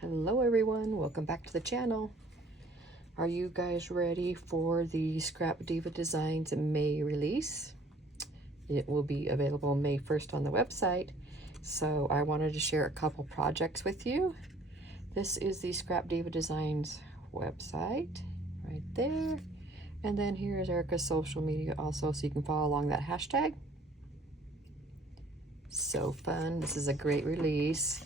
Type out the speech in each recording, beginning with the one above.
Hello everyone, welcome back to the channel. Are you guys ready for the Scrap Diva Designs May release? It will be available May 1st on the website. So I wanted to share a couple projects with you. This is the Scrap Diva Designs website right there. And then here is Erica's social media also, so you can follow along that hashtag. So fun. This is a great release.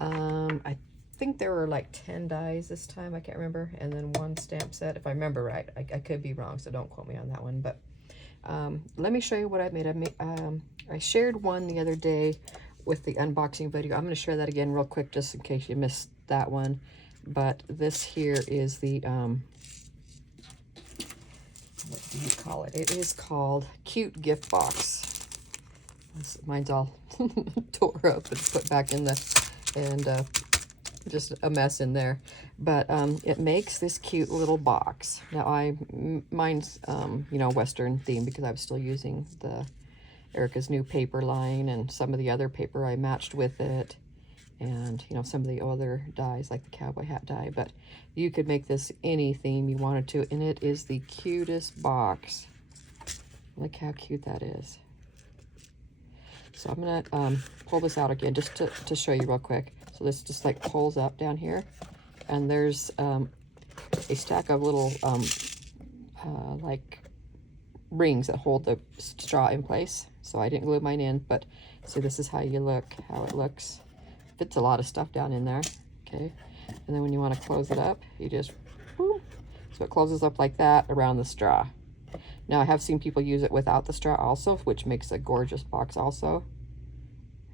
I think there were like 10 dies this time, I can't remember, and then one stamp set, if I remember right. I could be wrong, so don't quote me on that one. But let me show you what I made. I shared one the other day with the unboxing video. I'm going to share that again real quick just in case you missed that one. But this here is the what do you call it? It is called Cute Gift Box. Mine's all tore up and put back in the, and just a mess in there. But it makes this cute little box. Now mine's you know, Western theme, because I was still using the Erica's new paper line and some of the other paper I matched with it, and you know, some of the other dies like the cowboy hat die. But you could make this any theme you wanted to, and it is the cutest box. Look how cute that is. So I'm gonna pull this out again just to show you real quick. So this just like pulls up down here, and there's a stack of little like rings that hold the straw in place. So I didn't glue mine in, but see, this is how it looks. Fits a lot of stuff down in there. Okay, and then when you want to close it up, you just boom. So it closes up like that around the straw. Now I have seen people use it without the straw also, which makes a gorgeous box also.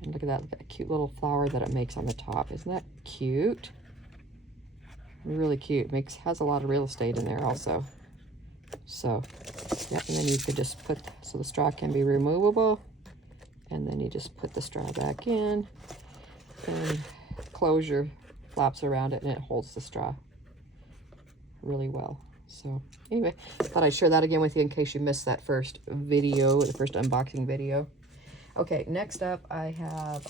And look at that cute little flower that it makes on the top. Isn't that cute? Really cute. Has a lot of real estate in there also. So yeah, and then you could just put, so the straw can be removable, and then you just put the straw back in and close your flaps around it, and it holds the straw really well. So anyway, thought I'd share that again with you in case you missed that first video, the first unboxing video. Okay, next up I have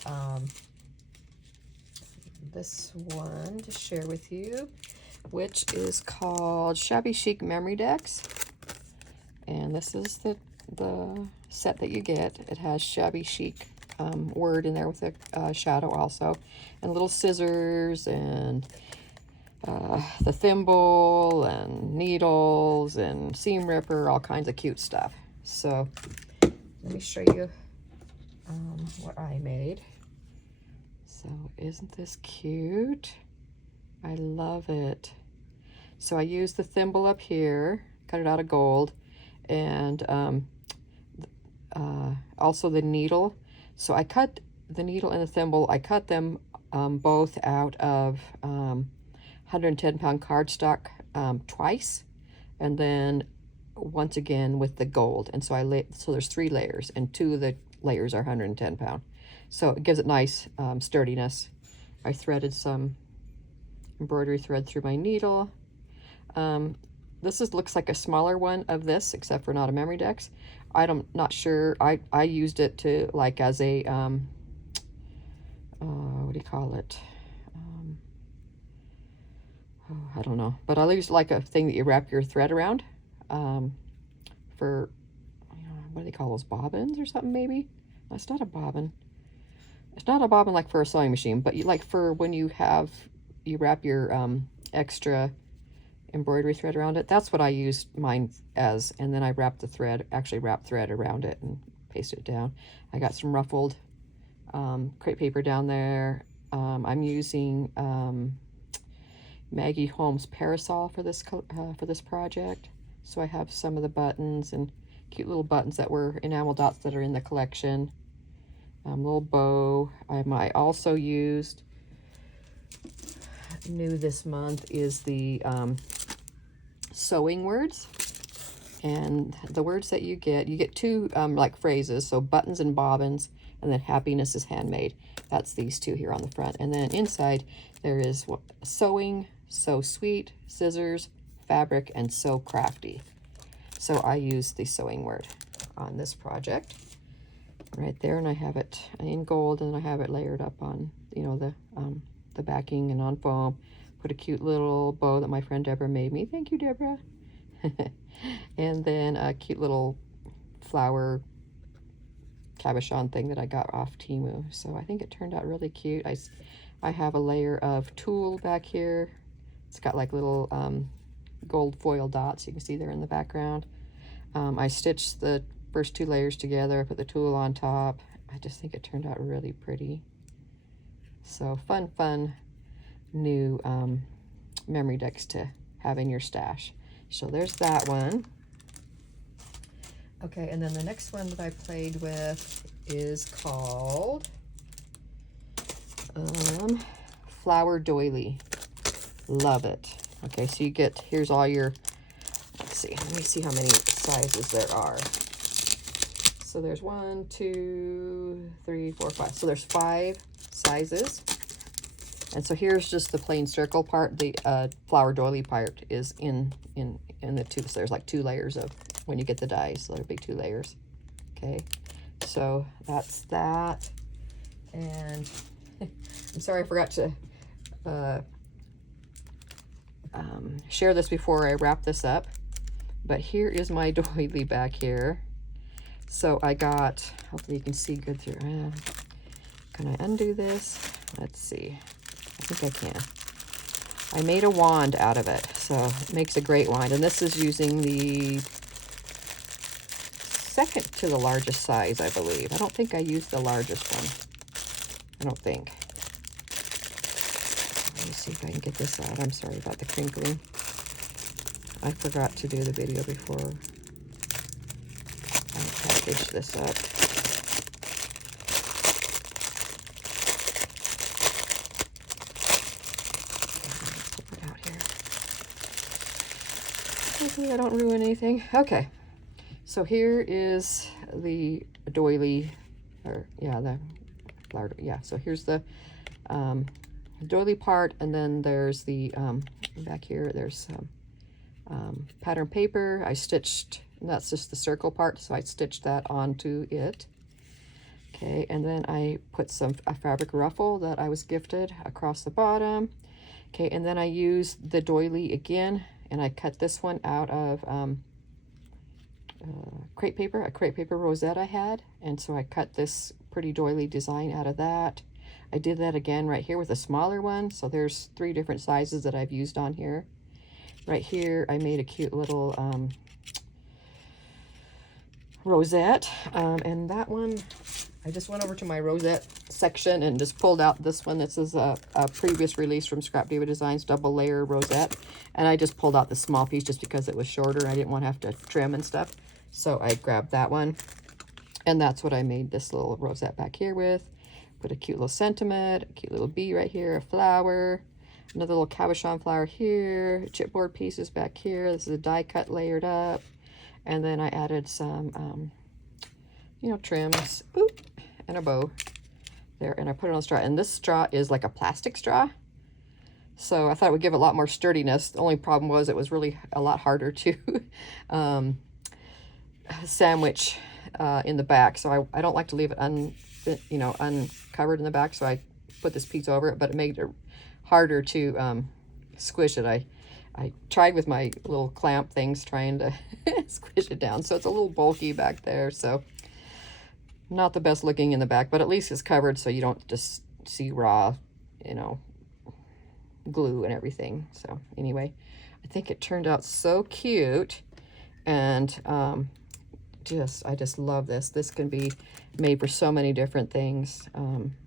this one to share with you, which is called Shabby Chic Memory Decks. And this is the set that you get. It has Shabby Chic word in there with a shadow also, and little scissors, and the thimble, and needles, and seam ripper, all kinds of cute stuff. So let me show you what I made. So isn't this cute? I love it. So I used the thimble up here, cut it out of gold, and also the needle. So I cut the needle and the thimble, I cut them both out of 110-pound cardstock twice, and then once again with the gold. And so so there's 3 layers, and 2 of the layers are 110-pound. So it gives it nice sturdiness. I threaded some embroidery thread through my needle. This looks like a smaller one of this, except for not a memory decks. I'm not sure. I used it to, like, as a what do you call it? I don't know, but I used like a thing that you wrap your thread around for, what do they call those, bobbins or something maybe? No, it's not a bobbin. It's not a bobbin like for a sewing machine, but like for when you wrap your extra embroidery thread around it. That's what I used mine as, and then I wrapped the thread, actually wrapped thread around it and pasted it down. I got some ruffled crepe paper down there. I'm using Maggie Holmes parasol for this project. So I have some of the buttons and cute little buttons that were enamel dots that are in the collection. Little bow. I also used, new this month, is the sewing words. And the words that you get 2 like phrases, so buttons and bobbins, and then happiness is handmade. That's these 2 here on the front. And then inside there is sewing, so sweet, scissors, fabric, and so crafty. So I used the sewing word on this project right there, and I have it in gold, and I have it layered up on, you know, the the backing and on foam. Put a cute little bow that my friend Deborah made me. Thank you, Deborah. And then a cute little flower cabochon thing that I got off Temu. So I think it turned out really cute. I have a layer of tulle back here. It's got like little gold foil dots you can see there in the background. I stitched the first 2 layers together, put the tulle on top. I just think it turned out really pretty. So fun new memory decks to have in your stash. So there's that one. Okay, and then the next one that I played with is called Flower Doily. Love it. Okay, so you get, here's all your, let's see, let me see how many sizes there are. So there's 1, 2, 3, 4, 5. So there's 5 sizes. And so here's just the plain circle part. The flower doily part is in the 2. So there's like 2 layers of, when you get the dies, so there'll be 2 layers. Okay, so that's that. And I'm sorry I forgot to share this before I wrap this up, but here is my doily back here. So I got, hopefully you can see good through. Can I undo this? Let's see. I think I can. I made a wand out of it, so it makes a great wand. And this is using the second to the largest size, I believe. I don't think I used the largest one. I don't think. Let me see if I can get this out. I'm sorry about the crinkling. I forgot to do the video before I package this up. Put it out here. Hopefully I don't ruin anything. Okay, so here is the doily, or yeah, the flower. Yeah, so here's the doily part, and then there's the back here. There's pattern paper. I stitched, and that's just the circle part, so I stitched that onto it. Okay, and then I put a fabric ruffle that I was gifted across the bottom. Okay, and then I used the doily again, and I cut this one out of crepe paper, a crepe paper rosette I had, and so I cut this pretty doily design out of that. I did that again right here with a smaller one, so there's 3 different sizes that I've used on here. Right here I made a cute little rosette, and that one I just went over to my rosette section and just pulled out this one. This is a previous release from Scrap Diva Designs, double layer rosette, and I just pulled out the small piece just because it was shorter. I didn't want to have to trim and stuff, so I grabbed that one, and that's what I made this little rosette back here with. Put a cute little sentiment, a cute little bee right here, a flower, another little cabochon flower here, chipboard pieces back here. This is a die cut layered up, and then I added some you know, trims, oop, and a bow there, and I put it on straw. And this straw is like a plastic straw, so I thought it would give it a lot more sturdiness. The only problem was it was really a lot harder to sandwich in the back, so I don't like to leave it uncovered in the back, so I put this piece over it, but it made it harder to squish it. I tried with my little clamp things trying to squish it down, so it's a little bulky back there, so not the best looking in the back, but at least it's covered so you don't just see raw, you know, glue and everything. So anyway, I think it turned out so cute, and I just love this. This can be made for so many different things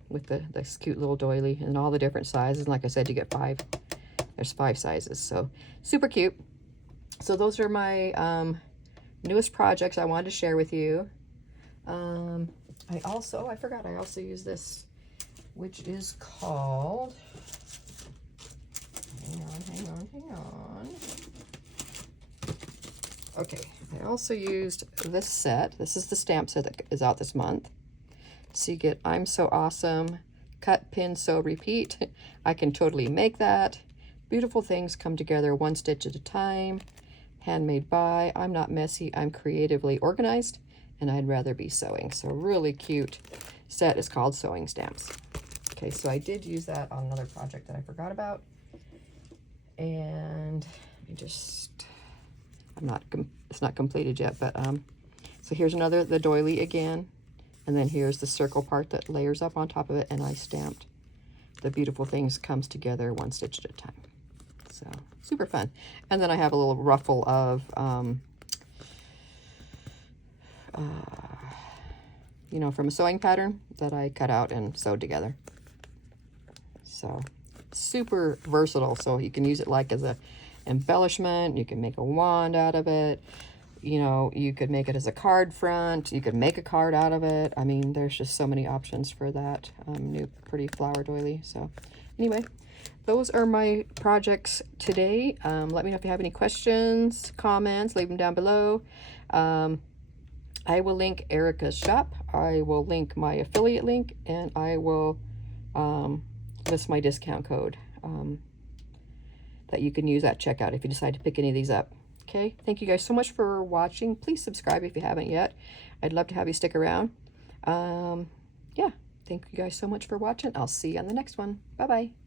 with this cute little doily and all the different sizes. And like I said, you get 5. There's 5 sizes, so super cute. So those are my newest projects I wanted to share with you. I also use this, which is called, hang on. Okay, I also used this set. This is the stamp set that is out this month. So you get I'm So Awesome, Cut, Pin, Sew, Repeat. I can totally make that. Beautiful things come together 1 stitch at a time. Handmade by, I'm not messy, I'm creatively organized, and I'd rather be sewing. So really cute set is called Sewing Stamps. Okay, so I did use that on another project that I forgot about. And let me just, it's not completed yet, but so here's another, the doily again. And then here's the circle part that layers up on top of it, and I stamped the beautiful things comes together one stitch at a time. So super fun. And then I have a little ruffle of, you know, from a sewing pattern that I cut out and sewed together. So super versatile. So you can use it like as a embellishment. You can make a wand out of it. You know, you could make it as a card front. You could make a card out of it. I mean, there's just so many options for that new pretty flower doily. So anyway, those are my projects today. Let me know if you have any questions, comments, leave them down below. I will link Erica's shop. I will link my affiliate link, and I will list my discount code that you can use at checkout if you decide to pick any of these up. Okay, thank you guys so much for watching. Please subscribe if you haven't yet. I'd love to have you stick around. Yeah, thank you guys so much for watching. I'll see you on the next one. Bye-bye.